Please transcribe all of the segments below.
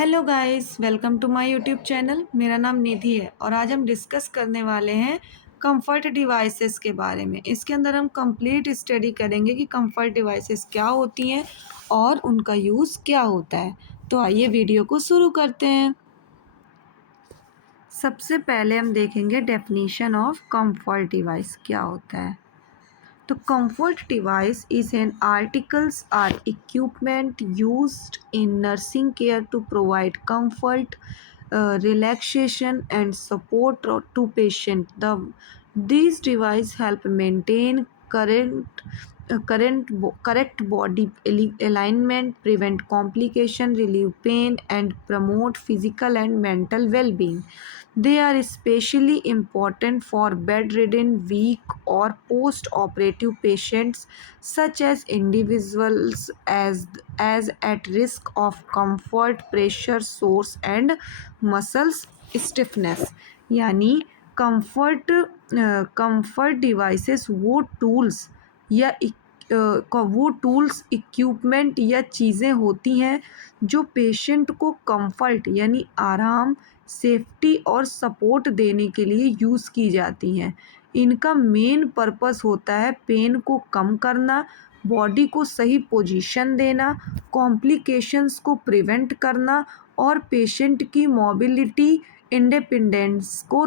Hello guys, welcome to my YouTube channel. मेरा नाम निधि है और आज हम डिस्कस करने वाले हैं कंफर्ट डिवाइसेस के बारे में। इसके अंदर हम कंप्लीट स्टडी करेंगे कि कंफर्ट डिवाइसेस क्या होती हैं और उनका यूज़ क्या होता है। तो आइए वीडियो को शुरू करते हैं। सबसे पहले हम देखेंगे डेफिनेशन ऑफ कंफर्ट डिवाइस क्या होता है। The comfort device is an articles or equipment used in nursing care to provide comfort, relaxation, and support to patient. These devices help maintain correct body alignment, prevent complication, relieve pain, and promote physical and mental well-being. They are especially important for bedridden, weak, or post-operative patients, such as individuals as at risk of comfort, pressure source, and muscles stiffness. यानी comfort devices वो tools equipment या चीज़ें होती हैं जो patient को comfort यानी आराम, सेफ्टी और सपोर्ट देने के लिए यूज़ की जाती हैं। इनका मेन पर्पस होता है पेन को कम करना, बॉडी को सही पोजीशन देना, कॉम्प्लिकेशंस को प्रिवेंट करना और पेशेंट की मोबिलिटी इंडिपेंडेंस को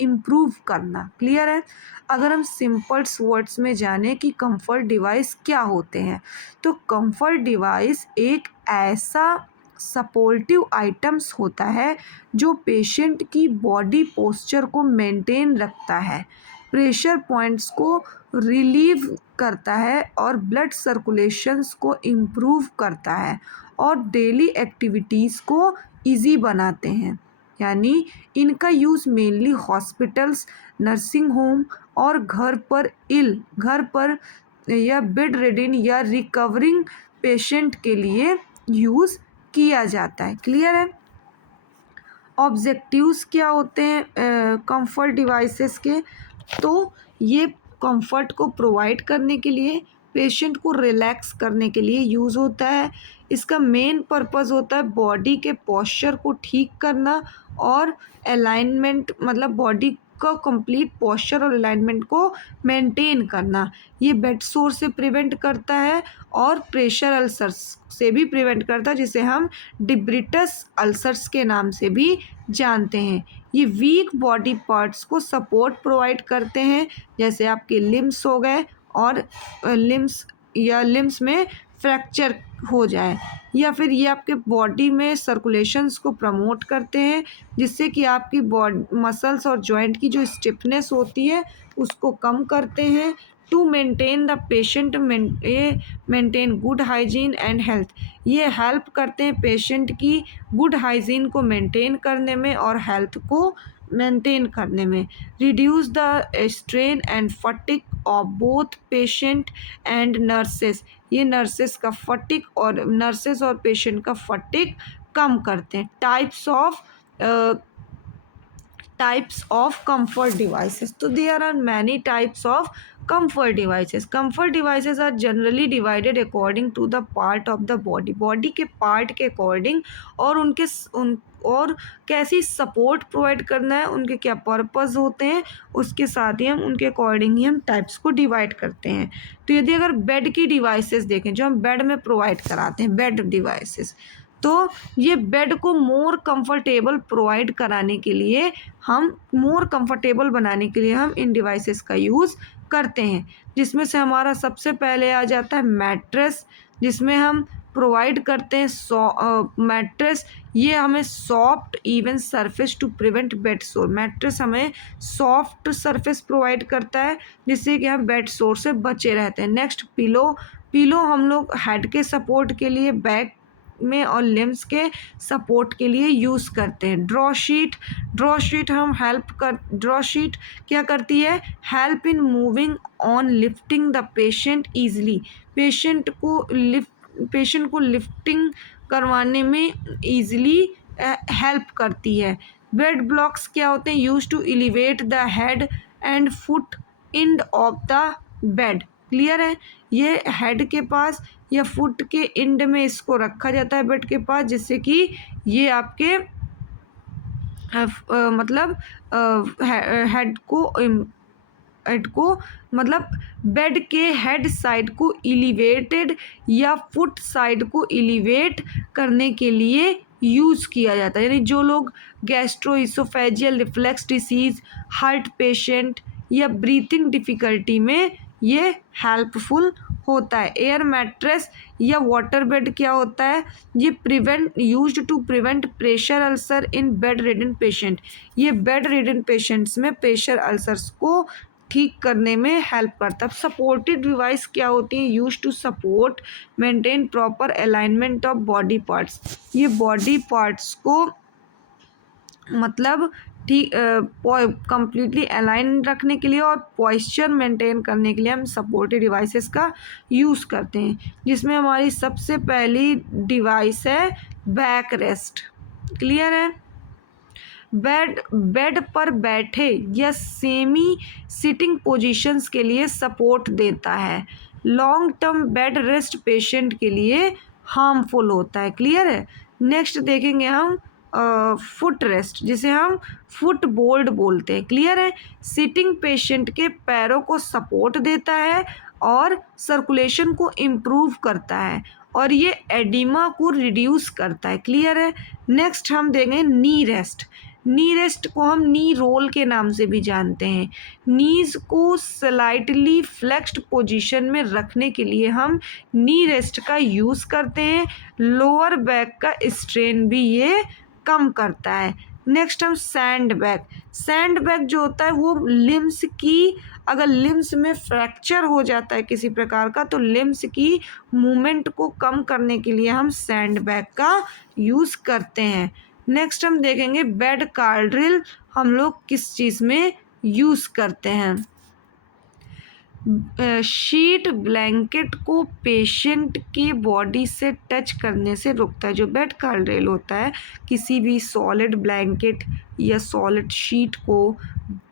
इम्प्रूव करना। क्लियर है। अगर हम सिंपल वर्ड्स में जाने कि कंफर्ट डिवाइस क्या होते हैं, तो कंफर्ट डिवाइस एक ऐसा सपोर्टिव आइटम्स होता है जो पेशेंट की बॉडी पोस्चर को मेंटेन रखता है, प्रेशर पॉइंट्स को रिलीव करता है और ब्लड सर्कुलेशंस को इम्प्रूव करता है और डेली एक्टिविटीज़ को इजी बनाते हैं। यानी इनका use mainly hospitals, nursing home और घर पर या बेड रिडन या रिकवरिंग पेशेंट के लिए यूज़ किया जाता है। क्लियर है। ऑब्जेक्टिव्स क्या होते हैं कंफर्ट डिवाइसेस के, तो ये कंफर्ट को प्रोवाइड करने के लिए, पेशेंट को रिलैक्स करने के लिए यूज़ होता है। इसका मेन पर्पस होता है बॉडी के पोस्चर को ठीक करना और अलाइनमेंट बॉडी का कंप्लीट पोस्चर और अलाइनमेंट को मेंटेन करना। ये बेड सोर से प्रिवेंट करता है और प्रेशर अल्सर्स से भी प्रिवेंट करता है, जिसे हम डिब्रिटस अल्सर्स के नाम से भी जानते हैं। ये वीक बॉडी पार्ट्स को सपोर्ट प्रोवाइड करते हैं, जैसे आपके लिम्स हो गए और लिम्स में फ्रैक्चर हो जाए, या फिर ये आपके बॉडी में सर्कुलेशंस को प्रमोट करते हैं, जिससे कि आपकी बॉडी मसल्स और जॉइंट की जो स्टिफनेस होती है उसको कम करते हैं। To maintain the patient maintain good hygiene and health. ये हेल्प करते हैं पेशेंट की गुड हाइजीन को मेंटेन करने में और हेल्थ को मेंटेन करने में। Reduce the strain and fatigue of both patient and nurses. ये नर्सेस और पेशेंट का फटिग कम करते हैं। टाइप्स ऑफ कंफर्ट डिवाइसेस, तो there are many types of comfort devices. Comfort devices are generally divided according to the part of the body के part के according और कैसी सपोर्ट प्रोवाइड करना है, उनके क्या पर्पस होते हैं, उसके साथ ही हम उनके अकॉर्डिंग ही हम टाइप्स को डिवाइड करते हैं। तो यदि अगर बेड की डिवाइसेस देखें जो हम बेड में प्रोवाइड कराते हैं, बेड डिवाइसेस, तो ये बेड को मोर कंफर्टेबल प्रोवाइड कराने के लिए मोर कंफर्टेबल बनाने के लिए हम इन डिवाइसेस का यूज़ करते हैं। जिसमें से हमारा सबसे पहले आ जाता है मैट्रेस, जिसमें हम प्रोवाइड करते हैं मैट्रेस। ये हमें soft even surface to prevent bed sore. Mattress हमें सॉफ्ट सरफेस प्रोवाइड करता है, जिससे कि हम बेड सोर से बचे रहते हैं। नेक्स्ट पिलो हम लोग हेड के सपोर्ट के लिए, बैक में और लिम्स के सपोर्ट के लिए यूज़ करते हैं। ड्रॉ शीट क्या करती है, help in moving on lifting the patient easily. Patient को लिफ्टिंग करवाने में ईजिली हेल्प करती है। बेड ब्लॉक्स क्या होते हैं, use to elevate the head and foot end of the bed. Clear है। ये हेड के पास या फुट के एंड में इसको रखा जाता है बेड के पास, जिससे कि ये आपके मतलब हेड को मतलब बेड के हेड साइड को एलिवेटेड या फुट साइड को एलिवेट करने के लिए यूज़ किया जाता है। यानी जो लोग gastroesophageal reflux disease, heart patient या ब्रीथिंग डिफ़िकल्टी में ये हेल्पफुल होता है। एयर मैट्रेस या वाटर बेड क्या होता है? ये used to prevent pressure ulcer in bedridden patient. ये बेड रिडन पेशेंट्स में प्रेशर अल्सर्स को ठीक करने में हेल्प करता है। सपोर्टिव डिवाइस क्या होती है? Use to support maintain proper alignment of body parts. ये बॉडी पार्ट्स को मतलब ठीक कंप्लीटली अलाइन रखने के लिए और पॉइस्चर मेंटेन करने के लिए हम सपोर्टिव डिवाइसेस का यूज़ करते हैं, जिसमें हमारी सबसे पहली डिवाइस है बैक रेस्ट। क्लियर है? बेड पर बैठे या सेमी सिटिंग पोजीशंस के लिए सपोर्ट देता है। Long term bed rest patient के लिए हार्मफुल होता है। क्लियर है? नेक्स्ट देखेंगे हम फुट रेस्ट, जिसे हम फुट बोल्ड बोलते हैं। क्लियर है? सिटिंग पेशेंट के पैरों को सपोर्ट देता है और सर्कुलेशन को इम्प्रूव करता है और ये एडिमा को रिड्यूस करता है। क्लियर है? नेक्स्ट हम देंगे नी रेस्ट। नी रेस्ट को हम नी रोल के नाम से भी जानते हैं। नीज को स्लाइटली फ्लेक्स्ड पोजीशन में रखने के लिए हम नी रेस्ट का यूज़ करते हैं। लोअर बैक का स्ट्रेन भी ये कम करता है। नेक्स्ट हम सैंड बैग जो होता है वो लिम्स की, अगर लिम्स में फ्रैक्चर हो जाता है किसी प्रकार का, तो लिम्स की मूवमेंट को कम करने के लिए हम सैंड बैग का यूज़ करते हैं। नेक्स्ट हम देखेंगे बेड कार्ड्रिल हम लोग किस चीज़ में यूज़ करते हैं। शीट ब्लैंकेट को पेशेंट के बॉडी से टच करने से रोकता है। जो बेड कार्ड्रिल होता है किसी भी सॉलिड ब्लैंकेट या सॉलिड शीट को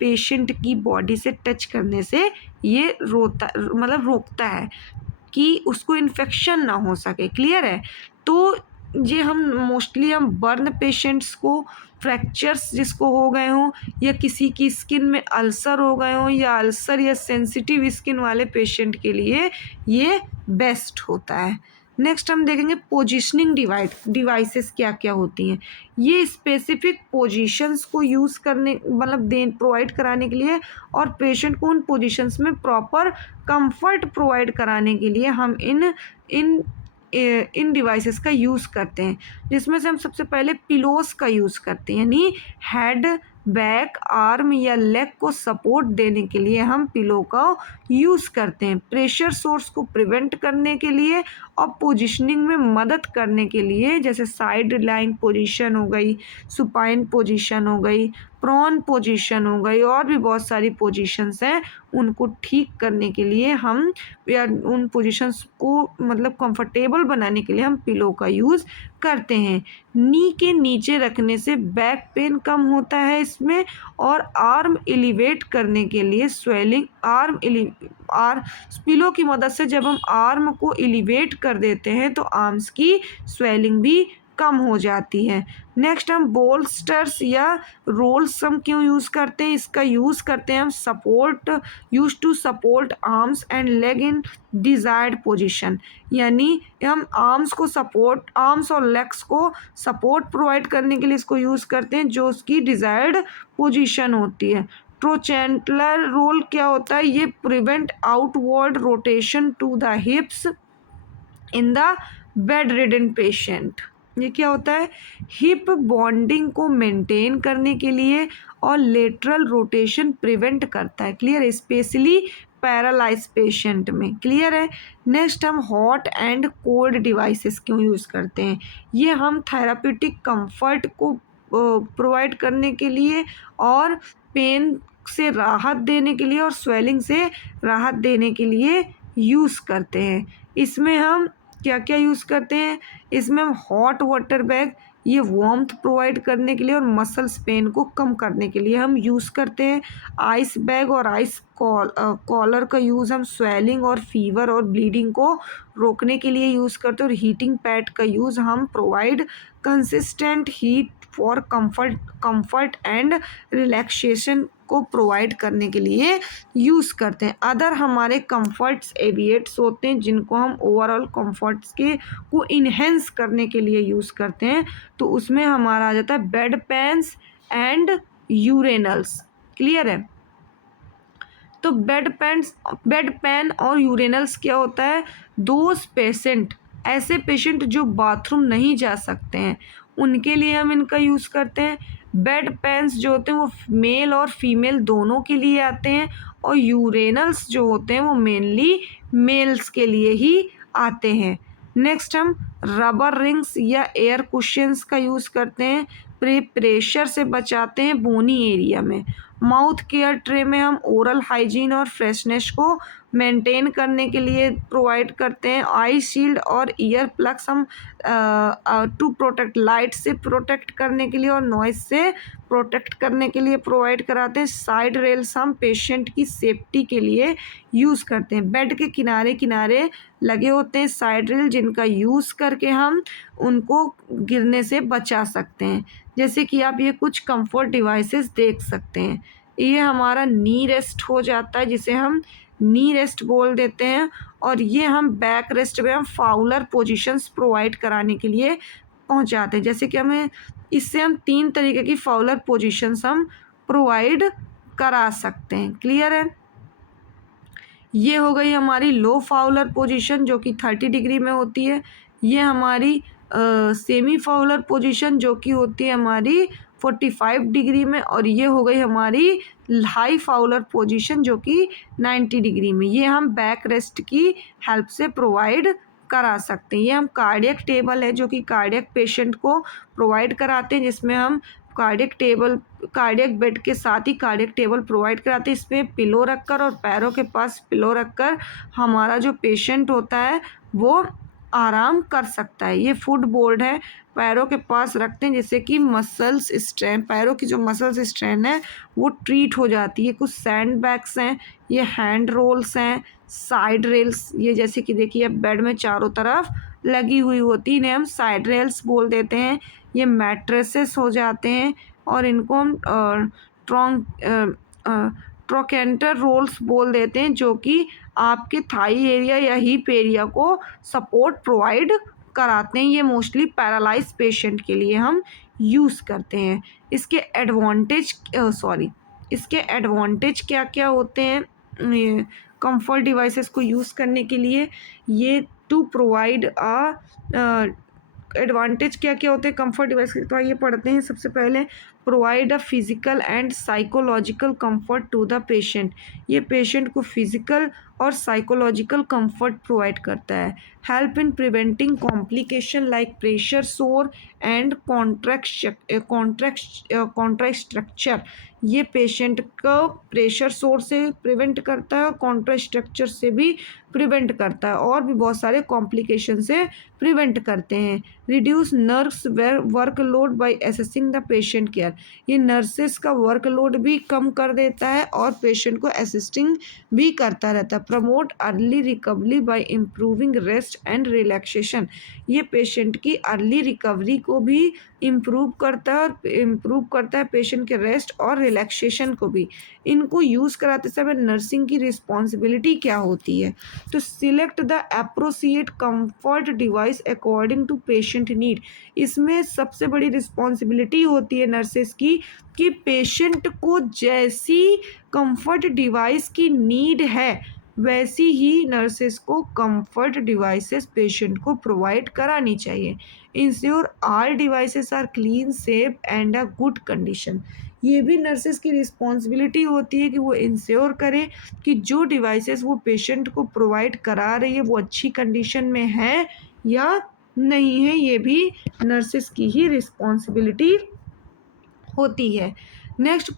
पेशेंट की बॉडी से टच करने से ये रोकता है कि उसको इन्फेक्शन ना हो सके। क्लियर है? तो ये हम बर्न पेशेंट्स को, फ्रैक्चर्स जिसको हो गए हों या किसी की स्किन में अल्सर हो गए हों या अल्सर या सेंसिटिव स्किन वाले पेशेंट के लिए ये बेस्ट होता है। नेक्स्ट हम देखेंगे पोजीशनिंग डिवाइसेस क्या क्या होती हैं। ये स्पेसिफिक पोजीशंस को यूज़ करने प्रोवाइड कराने के लिए और पेशेंट को उन पोजीशंस में प्रॉपर कंफर्ट प्रोवाइड कराने के लिए हम इन डिवाइसेस का यूज़ करते हैं, जिसमें से हम सबसे पहले पिलोस का यूज़ करते हैं। यानी हेड, बैक, आर्म या लेग को सपोर्ट देने के लिए हम पिलो का यूज़ करते हैं। प्रेशर सोर्स को प्रिवेंट करने के लिए और पोजीशनिंग में मदद करने के लिए, जैसे साइड लाइन पोजीशन हो गई, सुपाइन पोजीशन हो गई, प्रॉन पोजीशन हो गई, और भी बहुत सारी पोजीशंस हैं, उनको ठीक करने के लिए हम या उन पोजीशंस को कंफर्टेबल बनाने के लिए हम पिलो का यूज़ करते हैं। नी के नीचे रखने से बैक पेन कम होता है इसमें, और आर्म एलिवेट करने के लिए स्वेलिंग पिलो की मदद से जब हम आर्म को एलिवेट कर देते हैं तो आर्म्स की स्वेलिंग भी कम हो जाती है। नेक्स्ट हम बोल्स्टर्स या रोल्स हम क्यों यूज़ करते हैं? इसका यूज़ करते हैं हम use to support arms and leg in desired position. यानी हम आर्म्स और लेग्स को सपोर्ट प्रोवाइड करने के लिए इसको यूज़ करते हैं, जो उसकी डिज़ायर्ड पोजीशन होती है। ट्रोचेंटलर रोल क्या होता है? ये prevent outward rotation to the hips in the bedridden patient. ये क्या होता है? हिप बॉन्डिंग को मेंटेन करने के लिए और लेटरल रोटेशन प्रिवेंट करता है। क्लियर है? स्पेशली पैरालाइज पेशेंट में। क्लियर है? नेक्स्ट हम हॉट एंड कोल्ड डिवाइसेस क्यों यूज़ करते हैं? ये हम थेराप्यूटिक कंफर्ट को प्रोवाइड करने के लिए और पेन से राहत देने के लिए और स्वेलिंग से राहत देने के लिए यूज़ करते हैं। इसमें हम क्या क्या यूज़ करते हैं? इसमें हम हॉट वाटर बैग ये वार्मथ प्रोवाइड करने के लिए और मसल्स पेन को कम करने के लिए हम यूज़ करते हैं। आइस बैग और आइस कॉलर का यूज़ हम स्वेलिंग और फीवर और ब्लीडिंग को रोकने के लिए यूज़ करते हैं। और हीटिंग पैड का यूज़ हम provide consistent heat for comfort and relaxation को प्रोवाइड करने के लिए यूज़ करते हैं। अदर हमारे कंफर्ट्स एविएट्स होते हैं जिनको हम ओवरऑल कंफर्ट्स के को इन्हेंस करने के लिए यूज़ करते हैं। तो उसमें हमारा आ जाता है बेड पैन्स एंड यूरेनल्स। क्लियर है? तो बेड पैन और यूरेनल्स क्या होता है? दोज पेशेंट, ऐसे पेशेंट जो बाथरूम नहीं जा सकते हैं उनके लिए हम इनका यूज़ करते हैं। बेड पैन्स जो होते हैं वो मेल और फीमेल दोनों के लिए आते हैं, और यूरेनल्स जो होते हैं वो मेनली मेल्स के लिए ही आते हैं। नेक्स्ट हम रबर रिंग्स या एयर कुशंस का यूज़ करते हैं, प्रेशर से बचाते हैं बोनी एरिया में। माउथ केयर ट्रे में हम ओरल हाइजीन और फ्रेशनेस को मेंटेन करने के लिए प्रोवाइड करते हैं। आई शील्ड और ईयर प्लग्स हम टू प्रोटेक्ट, लाइट से प्रोटेक्ट करने के लिए और नॉइज से प्रोटेक्ट करने के लिए प्रोवाइड कराते हैं। साइड रेल्स हम पेशेंट की सेफ्टी के लिए यूज़ करते हैं। बेड के किनारे किनारे लगे होते हैं साइड रेल, जिनका यूज़ करके हम उनको गिरने से बचा सकते हैं। जैसे कि आप ये कुछ कंफर्ट डिवाइसेस देख सकते हैं। ये हमारा नी रेस्ट हो जाता है, जिसे हम नी रेस्ट बोल देते हैं। और ये हम बैक रेस्ट में हम फाउलर पोजीशंस प्रोवाइड कराने के लिए पहुंचाते हैं। जैसे कि हमें इससे हम 3 तरीके की फाउलर पोजीशंस हम प्रोवाइड करा सकते हैं। क्लियर है? ये हो गई हमारी लो फाउलर पोजीशन जो कि 30 डिग्री में होती है। ये हमारी सेमी फाउलर पोजीशन जो कि होती है हमारी 45 डिग्री में। और ये हो गई हमारी हाई फाउलर पोजीशन जो कि 90 डिग्री में। ये हम बैक रेस्ट की हेल्प से प्रोवाइड करा सकते हैं। ये हम कार्डियक टेबल है जो कि कार्डियक पेशेंट को प्रोवाइड कराते हैं, जिसमें हम कार्डियक बेड के साथ ही कार्डियक टेबल प्रोवाइड कराते हैं। इसमें पिलो रखकर और पैरों के पास पिलो रखकर हमारा जो पेशेंट होता है वो आराम कर सकता है। ये फुट बोर्ड है, पैरों के पास रखते हैं जिससे कि मसल्स स्ट्रेन, पैरों की जो मसल्स स्ट्रेन है वो ट्रीट हो जाती है। कुछ सैंड बैग्स हैं, ये हैंड रोल्स हैं, साइड रेल्स, ये जैसे कि देखिए बेड में चारों तरफ लगी हुई होती है, इन्हें हम साइड रेल्स बोल देते हैं। ये मैट्रेसेस हो जाते हैं और इनको हम ट्रोकेंटर रोल्स बोल देते हैं, जो कि आपके थाई एरिया या हिप एरिया को सपोर्ट प्रोवाइड कराते हैं। ये मोस्टली पैरालाइज पेशेंट के लिए हम यूज़ करते हैं। इसके एडवांटेज क्या क्या होते हैं कंफर्ट डिवाइसेस को यूज़ करने के लिए? ये टू प्रोवाइड एडवांटेज क्या क्या होते हैं कंफर्ट डिवाइस के? तो आइए पढ़ते हैं। सबसे पहले provide a physical and psychological comfort to the patient. ये पेशेंट को फिजिकल और साइकोलॉजिकल कंफर्ट प्रोवाइड करता है। Help in preventing complication like pressure sore and contract structure. ये पेशेंट को प्रेशर सोर से प्रिवेंट करता है और कॉन्ट्रैक्ट स्ट्रक्चर से भी प्रिवेंट करता है, और भी बहुत सारे कॉम्प्लिकेशन से प्रिवेंट करते हैं। Reduce nurses workload by assessing the patient care. ये नर्सेस का वर्कलोड भी कम कर देता है और पेशेंट को असिस्टिंग भी करता रहता है। Promote early recovery bye improving rest and relaxation. ये पेशेंट की अर्ली रिकवरी को भी इम्प्रूव करता है और इम्प्रूव करता है पेशेंट के रेस्ट और रिलैक्सेशन को भी। इनको यूज़ कराते समय नर्सिंग की रिस्पॉन्सिबिलिटी क्या होती है? तो select the appropriate comfort device according to patient need. इसमें सबसे बड़ी रिस्पॉन्सिबिलिटी होती है नर्सेस की कि पेशेंट को जैसी कंफर्ट डिवाइस की नीड है वैसी ही नर्सेस को कंफर्ट डिवाइसेस पेशेंट को प्रोवाइड करानी चाहिए। Ensure all devices are clean, safe and a good condition. ये भी नर्सेस की रिस्पॉन्सिबिलिटी होती है कि वो इंश्योर करें कि जो डिवाइसेस वो पेशेंट को प्रोवाइड करा रही है वो अच्छी कंडीशन में है या नहीं है। ये भी नर्सेस की ही रिस्पॉन्सिबिलिटी होती है। Next,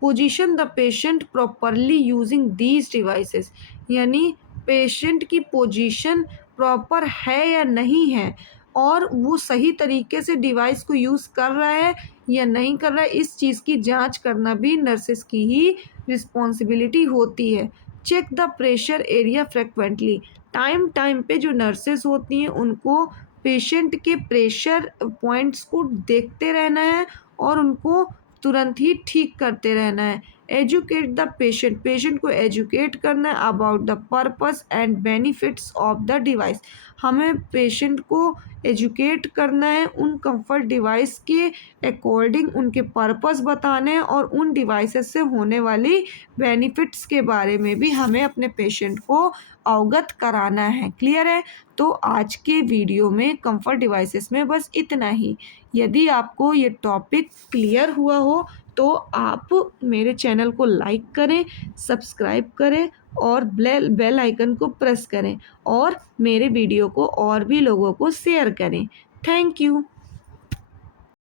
position the patient properly using these devices. यानी पेशेंट की पोजीशन प्रॉपर है या नहीं है, और वो सही तरीके से डिवाइस को यूज़ कर रहा है या नहीं कर रहा है, इस चीज़ की जांच करना भी नर्सेस की ही रिस्पॉन्सिबिलिटी होती है। Check the pressure area frequently, time time पे जो नर्सेस होती हैं उनको पेशेंट के प्रेशर पॉइंट्स को देखते रहना है और उनको तुरंत ही ठीक करते रहना है। एजुकेट द पेशेंट, पेशेंट को एजुकेट करना है about the purpose and benefits of the device. हमें पेशेंट को एजुकेट करना है उन कंफर्ट डिवाइस के अकॉर्डिंग, उनके पर्पस बताने हैं और उन डिवाइसेस से होने वाली बेनिफिट्स के बारे में भी हमें अपने पेशेंट को अवगत कराना है। क्लियर है? तो आज के वीडियो में कंफर्ट डिवाइसेस में बस इतना ही। यदि आपको ये टॉपिक क्लियर हुआ हो तो आप मेरे चैनल को लाइक करें, सब्सक्राइब करें और बेल आइकन को प्रेस करें और मेरे वीडियो को और भी लोगों को शेयर करें। Thank you.